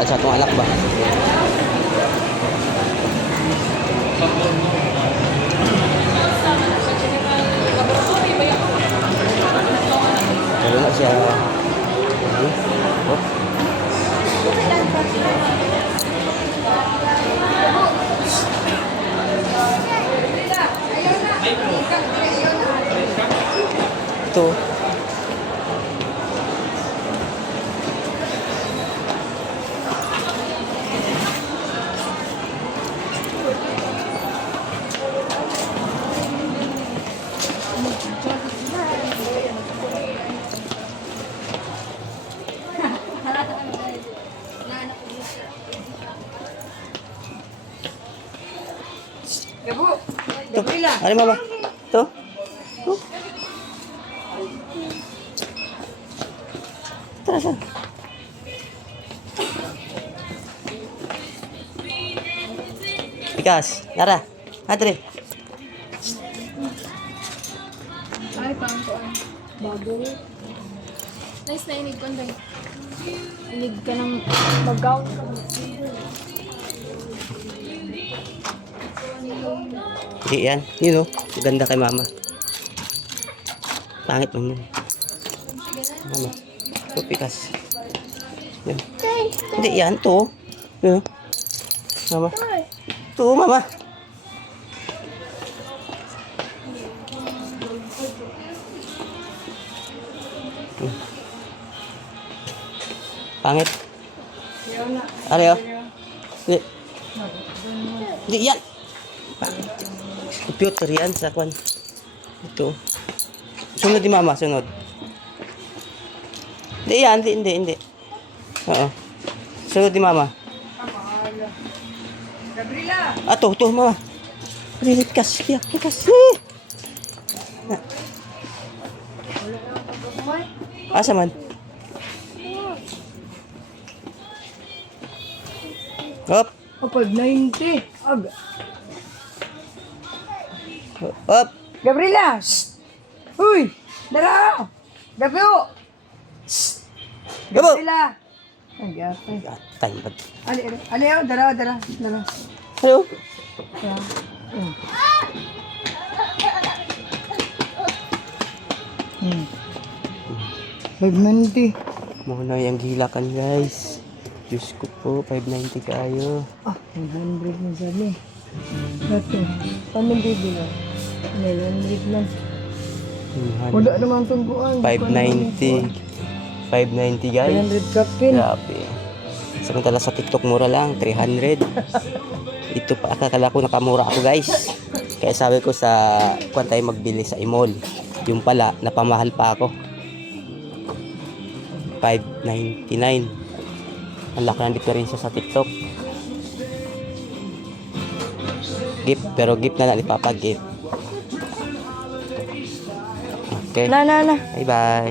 at sa itong anak ba? Pero na siya. Oh. Ito. Gabo. Ito. Gabriela. Ano mama? Ito. Ito. Tara siya. Pikas. Yara. Adre. Ay, parang ko ang bago. Nice na inig ko, Anday. Inig ka ng bagaw ka. Hindi yan. Yun o. Ganda kay mama. Pangit mo yun. Mama. Ito, pikas. Yan. Hindi yan. Ito. Yun. Mama. Ito, mama. Pangit. Ano yun? Hindi. Hindi yan. Pangit. Computer yan sa kwan. Ito. Sunod di mama, sunod. Hindi yan, hindi. Oo. Sunod di mama. Gabriela. To, mama. Pikas. Asa man? Hop. Kapag 90. Ag. Hop. Gabriela. Shh. Uy. Dara. Gabo. Shh. Gabo. Gabriela. Ay, gapay. Time bag. Ali, dara. Hello. Ya. Magmandi. Muna yung gilakan guys. Diyos ko po, 590 kayo. 100 na sabi. Ito. Paano bibili? 900 lang. Wala naman tungkuan. 590. 590 guys. 900 kapin. Grabe. Samantala sa TikTok mura lang, 300. Ito pa, akala ko nakamura ako guys. Kaya sabi ko sa kung tayo magbili sa imol. Yung pala, napamahal pa ako. 599. Ang laki ng diferensya sa TikTok. Gift, pero gift na lang ipapag-gift. Okay. Na. Bye bye.